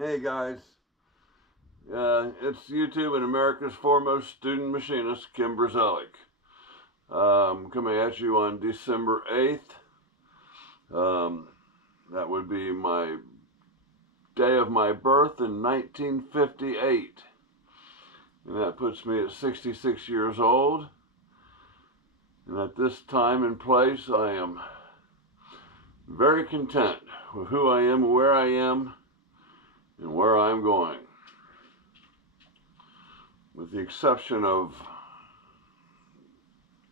Hey guys, it's YouTube and America's foremost student machinist, Kimberzelik. Coming at you on December 8th. That would be my day of my birth in 1958. And that puts me at 66 years old. And at this time and place, I am very content with who I am, where I am, and where I'm going. With the exception of,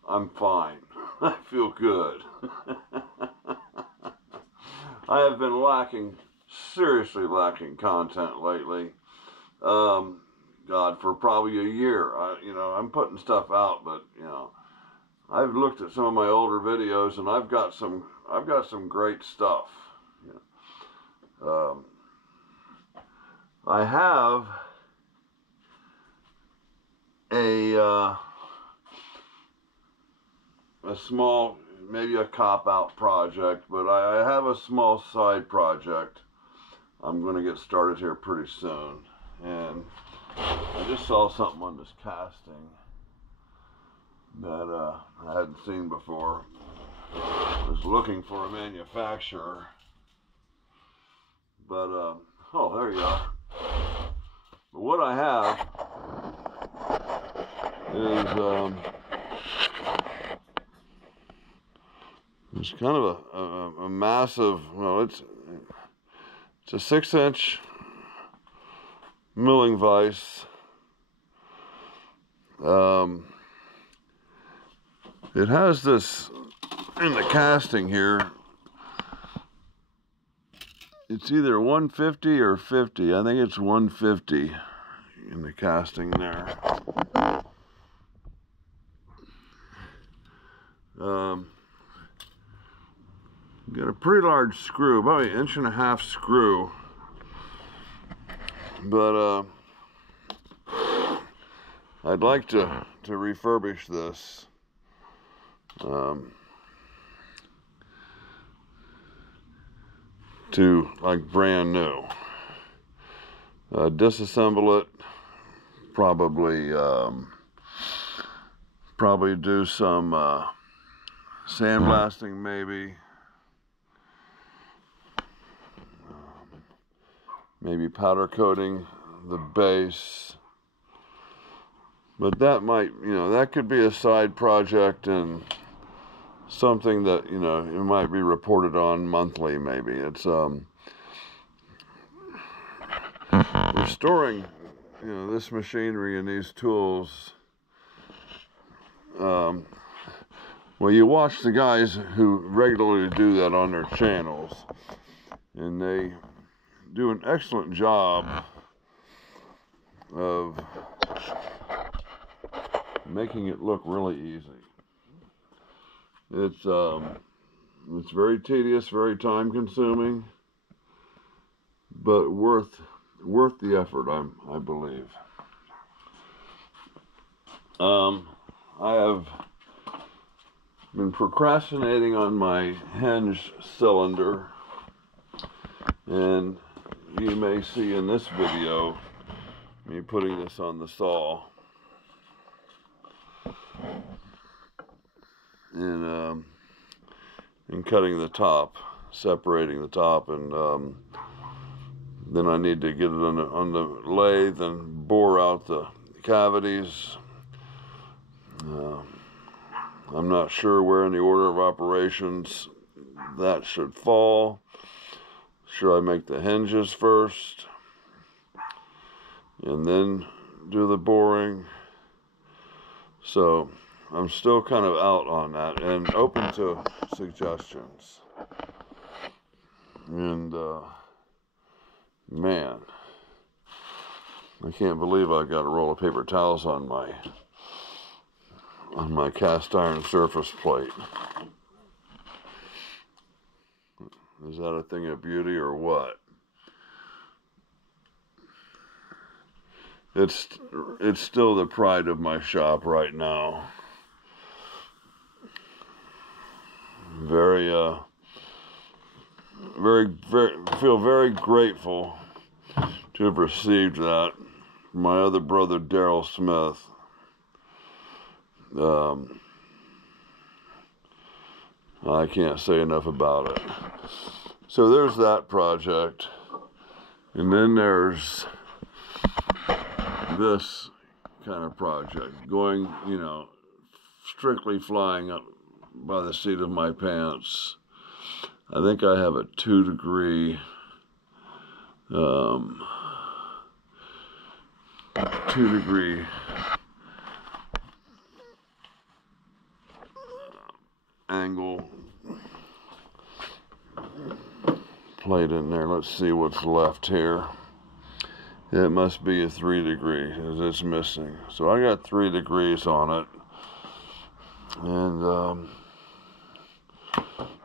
I'm fine. I feel good. I have been seriously lacking content lately. God, for probably a year. I'm putting stuff out, but I've looked at some of my older videos, and I've got some great stuff. I have a small, maybe a cop-out project, but I have a small side project I'm going to get started here pretty soon. And I just saw something on this casting that I hadn't seen before. I was looking for a manufacturer, but oh, there you are. But what I have is it's kind of a massive, well, it's a 6-inch milling vise. It has this in the casting here. It's either 150 or 50. I think it's 150 in the casting there. Got a pretty large screw, about an 1.5 inch screw. But I'd like to refurbish this. To like brand new. Disassemble it. Probably do some sandblasting maybe. Maybe powder coating the base. But that might, that could be a side project and something that, it might be reported on monthly maybe. It's, restoring, this machinery and these tools. Well, you watch the guys who regularly do that on their channels, and they do an excellent job of making it look really easy. It's very tedious, very time consuming, but worth the effort, I believe. I have been procrastinating on my hinge cylinder, and you may see in this video me putting this on the saw and cutting the top, separating the top, and then I need to get it on the lathe and bore out the cavities. I'm not sure where in the order of operations that should fall. Should I make the hinges first and then do the boring? So I'm still kind of out on that and open to suggestions. And man, I can't believe I got a roll of paper towels on my cast iron surface plate. Is that a thing of beauty or what? It's still the pride of my shop right now. Feel very grateful to have received that. My other brother, Daryl Smith. I can't say enough about it. So there's that project. And then there's this kind of project. Going, strictly flying up by the seat of my pants. I think I have a 2-degree 2-degree angle plate in there. Let's see what's left here. It must be a 3-degree, as it's missing. So I got 3 degrees on it. And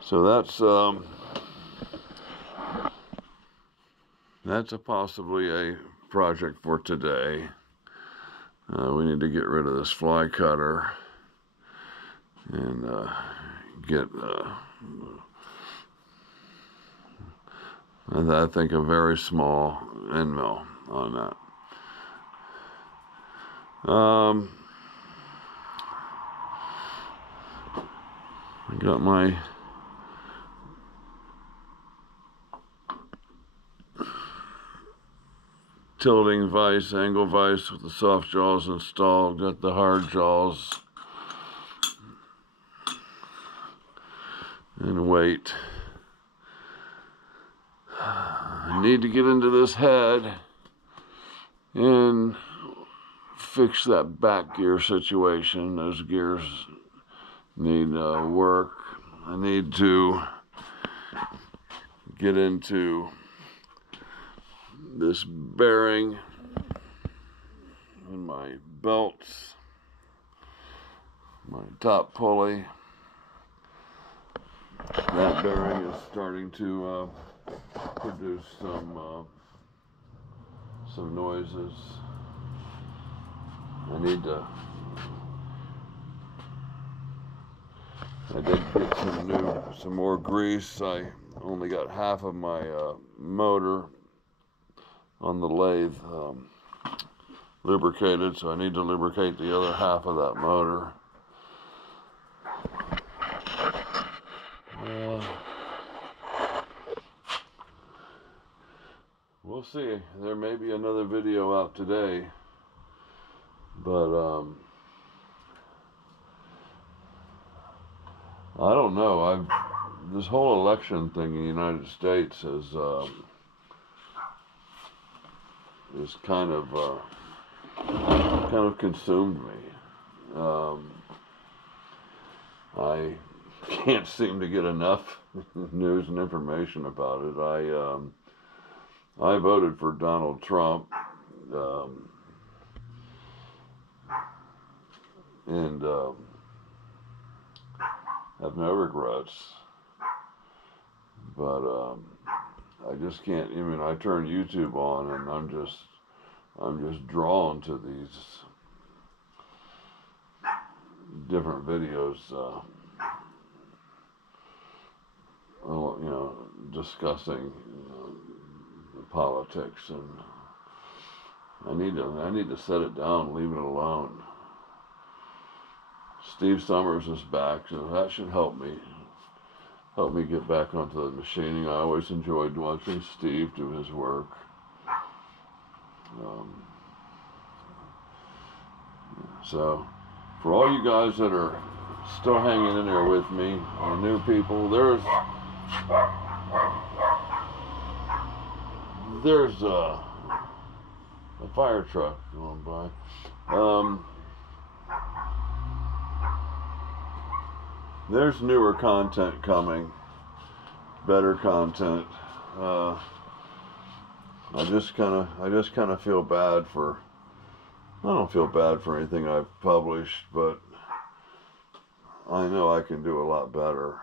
so that's possibly a project for today. We need to get rid of this fly cutter and get, I think, a very small end mill on that. I got my tilting vise, angle vise with the soft jaws installed. Got the hard jaws and weight. I need to get into this head and fix that back gear situation. Those gears need work. I need to get into this bearing in my belts, my top pulley. That bearing is starting to produce some noises. I did get some more grease. I only got half of my motor on the lathe lubricated, so I need to lubricate the other half of that motor. We'll see. There may be another video out today, but I don't know. This whole election thing in the United States has kind of consumed me. I can't seem to get enough news and information about it. I voted for Donald Trump, and have no regrets. But I just can't. I mean, I turn YouTube on, and I'm just drawn to these different videos. Discussing the politics, and I need to set it down, leave it alone. Steve Summers is back, so that should help me get back onto the machining. I always enjoyed watching Steve do his work. So, for all you guys that are still hanging in there with me, or new people, there's a fire truck going by. There's newer content coming, better content. I just kind of feel bad for. I don't feel bad for anything I've published, but I know I can do a lot better.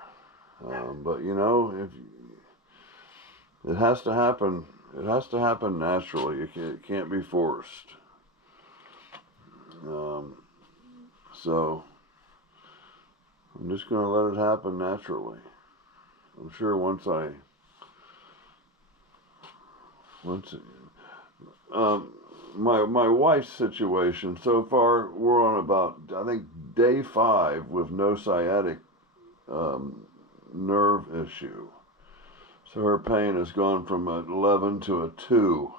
But if it has to happen. It has to happen naturally. It can't be forced. So I'm just going to let it happen naturally. my wife's situation, so far we're on about, I think, day 5 with no sciatic nerve issue. So her pain has gone from an 11 to a 2.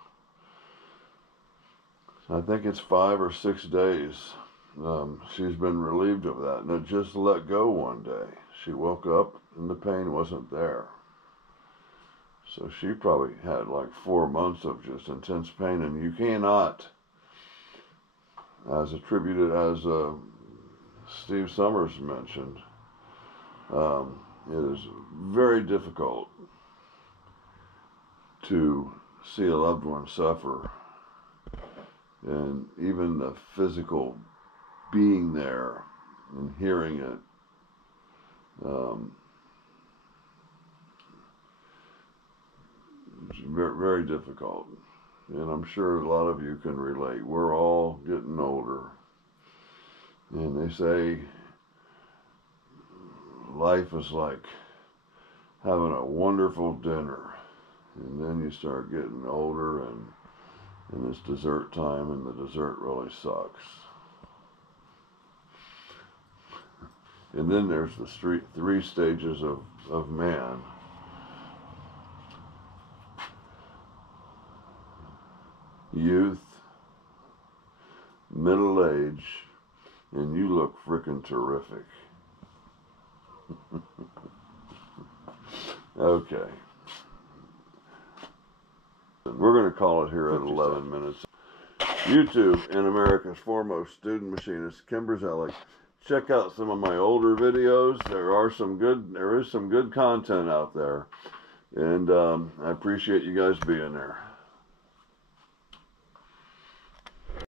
I think it's 5 or 6 days. She's been relieved of that, and it just let go one day. She woke up and the pain wasn't there. So she probably had like 4 months of just intense pain, and you cannot, as attributed as Steve Summers mentioned, it is very difficult to see a loved one suffer, and even the physical being there and hearing it, it's very, very difficult. And I'm sure a lot of you can relate. We're all getting older, and they say life is like having a wonderful dinner, and then you start getting older, and it's dessert time, and the dessert really sucks. And then there's the 3 stages of man. Youth, middle age, and you look frickin' terrific. Okay. We're going to call it here at 11 minutes. YouTube and America's foremost student machinist, Kimberzelik. Check out some of my older videos. There is some good content out there. And I appreciate you guys being there.